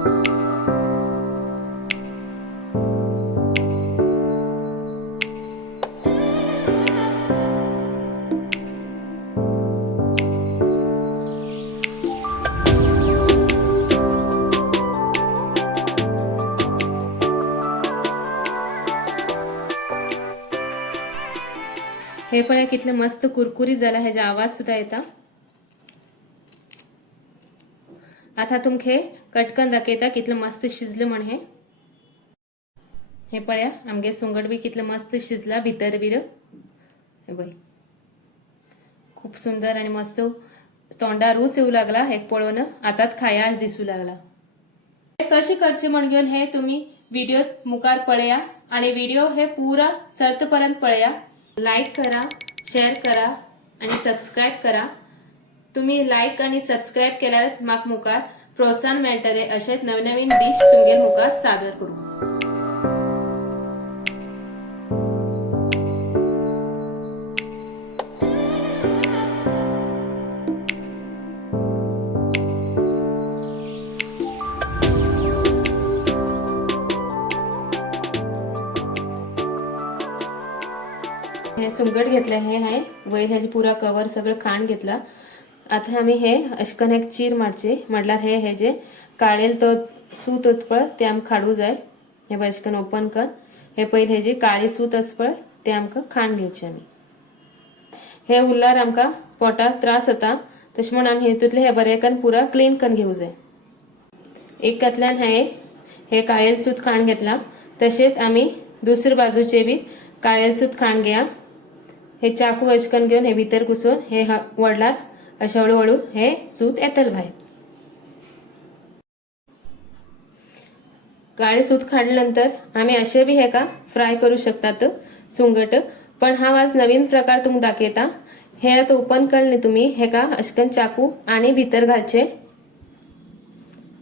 हे पण कितले मस्त कुरकुरीत झाला, ह्याचा आवाज सुद्धा येता। आता तुमके कटकन दाखयता कितलं मस्त शिजलं म्हण। हे पळया आमगे सुंगट बी कितलं मस्त शिजला भितर बीर। हे बघ खूप सुंदर आणि मस्त तोंडा रूच येऊ लागला हे पळवून, आतात खायाच दिसू लागला। कशी करचे म्हण घेऊन हे तुम्ही व्हिडिओत मुकार पळया आणि व्हिडिओ हे पुरा सर्तपर्यंत पळया। लाईक करा, शेअर करा आणि सबस्क्राईब करा। तुम्ही लाईक आणि सबस्क्राईब केल्यावर माक मुकार प्रोत्साहन मेळटले अशेच नवीन नवीन डिश तुमगे मुकार सादर करू। हे सुंगट घेतले हे आहे वैर ह्याची पुरा कवर सगळं खाण घेतला। आता आम्ही हे अशकन एक चीर मारचे म्हटल्यार हे जे काळेल तो सूत होत पळ ते आम खाडू जाय। हे अशकन ओपन कर, हे पहिले हे जे काळी सूत अस पळ ते आमका खाण घेवचे आम्ही। हे उरल्यार आमका पोटाक त्रास होता तश म्हण आम्ही हेतूतले हे बरेकन पुरा क्लीन करून घेऊ जाय। एक कातल्यान हे काळेल सूत खाण घेतला, तसेच आम्ही दुसरी बाजूचे बी काळेल सूत खाण घ्या। हे चाकू अशकन घेऊन हे भीतर घुसून हे वडलार अशे हळूहळू हे सूत येतल बाहेर। काळे सूत काढल्यानंतर आम्ही असे बी हे का फ्राय करू शकतात सुंगट, पण हा आज नवीन प्रकार तुमक दाखयता। हे आता ओपन करले तुम्ही हे का अशकन चाकू आणि भीतर घालचे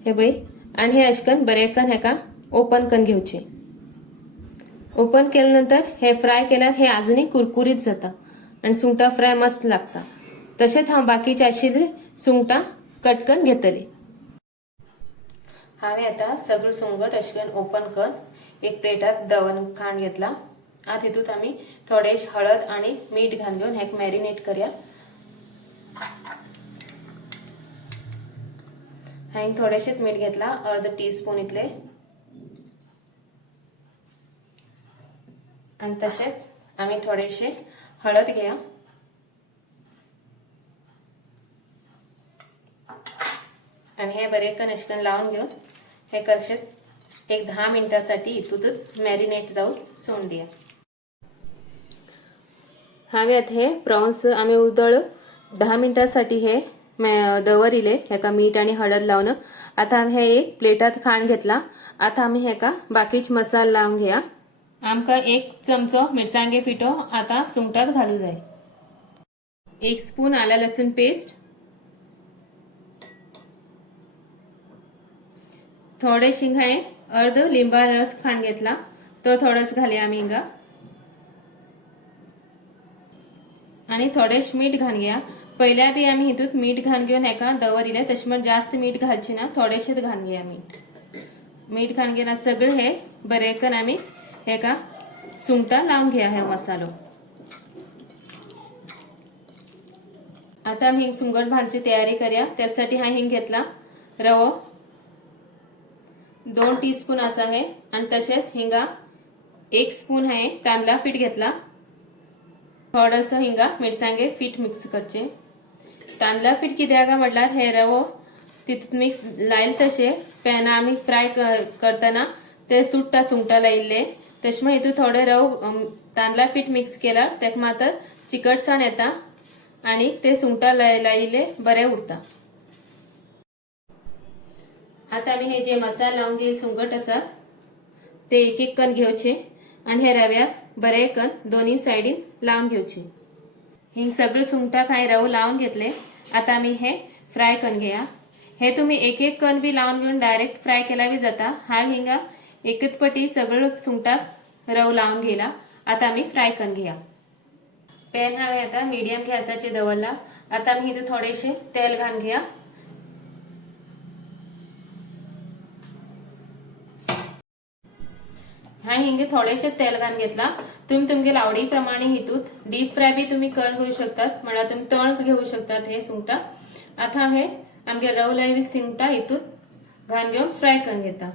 हे बाई आणि हे अशकन बरेकन हे का ओपन करून घेऊचे। ओपन केल्यानंतर हे फ्राय केल्यावर हे अजूनही कुरकुरीत जाता आणि सुंगटा फ्राय मस्त लागता। तसेच हा बाकीचे अशी सुंगटा कटकन घेतले। हावे आता सगळं सुंगट अशकन ओपन कर एक प्लेटात दवन खाण घेतला। आता हितूत आम्ही थोडेश हळद आणि मीठ घालून घेऊन हे मॅरिनेट करूया। हांग थोडेशेच मीठ घेतला, अर्ध टीस्पून इतले आणि तसेच आम्ही थोडेशे हळद घ्या आणि हे बरेकन अशकन लावून घेऊन हे कशेत एक 10 मिनिटासाठी इतूत मॅरिनेट जाऊ सोडून द्या। हाव्यात हे प्रॉन्स आम्ही उदळ 10 मिनिटासाठी हे दवरिले हे का मीठ आणि हळद लावून। आता आम्ही हे एक प्लेटात खाण घेतला। आता आम्ही हे का बाकीच मसाला लावून घ्या। आमका 1 चमचो मिरसांगे पिठो आता सुंगटात घालू जाय। 1 स्पून आला लसूण पेस्ट, थोडे शिंग आहे अर्ध लिंबा रस खाण घेतला तो थोडस घालूया आम्ही हिंगा आणि थोडेश मीठ घाल घ्या। पहिल्या बी आम्ही हितूत मीठ घाल घेऊन हे का दवरिले तशे मग जास्त मीठ घालचे ना, थोडेशेच घाल घ्या मीठ घाल घेना सगळं हे बरेकन आम्ही हे का सुंगटा लावून घ्या हे मसालो। आता आम्ही सुंगट भाजची तयारी करूया। त्यासाठी हा हिंग घेतला, रवो 2 टीस्पून असा आहे आणि तसेच हिंगा 1 स्पून आहे तांदळा पीठ घेतला, थोडस हिंगा मिरसांगे पीठ मिक्स करचे। तांदळा पीठ कित्याक का म्हटल्यार हे रवो तितूत मिक्स लायल तसे पॅन आम्ही फ्राय करताना ते सुट्टा सुंगटा लायिल्ले तशे मग इतू थोडे रव तांदळा पीठ मिक्स केला त्याक मात्र चिकटसाण येता आणि ते सुंगटा लायिल्ले बरे उरता। आता आम्ही हे जे मसाला लावून घेतले सुंगट असतात ते एक एक कण घेऊचे आणि हे रव्यात बरेकन दोन्ही साइडीन लावून घेऊचे। हिंग सगळे सुंगटा काय रव लावून घेतले। आता आम्ही हे फ्राय करून घेऊया। हे तुम्ही एक एक कण बी लावून घेऊन डायरेक्ट फ्राय केला बी जाता। हा हिंगा एकच पटी सगळं सुंगटा रव लावून गेला। आता आम्ही फ्राय करून घेऊया। पॅन हवे आता मीडियम गॅसाचे दवरला। आता आम्ही इथे थोडेसे तेल घालून घेऊया हाय हिंगे थोडेशे तेल घालून घेतला। तुम्ही तुमच्या आवडी प्रमाणे हितूत डीप फ्राय बी तुम्ही करून घेऊ शकतात, म्हणा तुम्ही तळ घेऊ शकतात हे सुंगटा। आता हे आमगे रव लायली सुंगटा हितूत घालून घेऊन फ्राय करून घेता।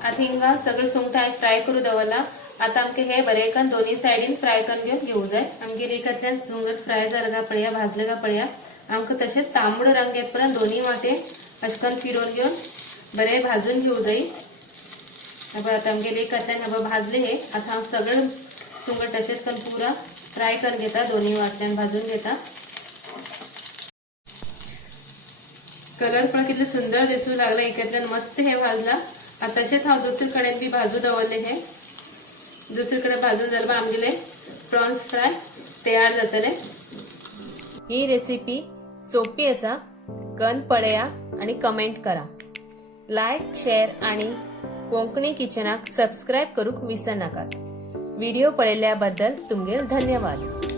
आता हिंगा सगळं सुंगटा फ्राय करू दवरला। आता आमके हे बरेकन दोन्ही साइडीन फ्राय करून घेऊ जाय। आमगे रेखातल्यान सुंगट फ्राय झालं का पळया, भाजलं का पळया, आमक तसे तांबड रंग येतपर्यंत दोन्ही वाटे अशकन फिरवून घेऊन बरे भाजून घेऊ जाई। आता आमगे रेखातल्यान हबा भाजले हे। आता हम सगळं सुंगट तसेच कन पुरा फ्राय करून घेता, दोन्ही वाटल्यान भाजून घेता। कलर पण किती सुंदर दिसू लागला, इकडल्यान मस्त हे भाजला। आता तसेच हा दुसरीकडे बी भाजू दवरले हे। दुसरीकडे भाजून झालं आमगेले प्रॉन्स फ्राय तयार जातले। ही रेसिपी सोपी असा, कन पळया आणि कमेंट करा। लाईक, शेअर आणि कोंकणी किचनाक सबस्क्राईब करूक विसर नाकात। व्हिडिओ पळयल्याबद्दल तुमगे धन्यवाद।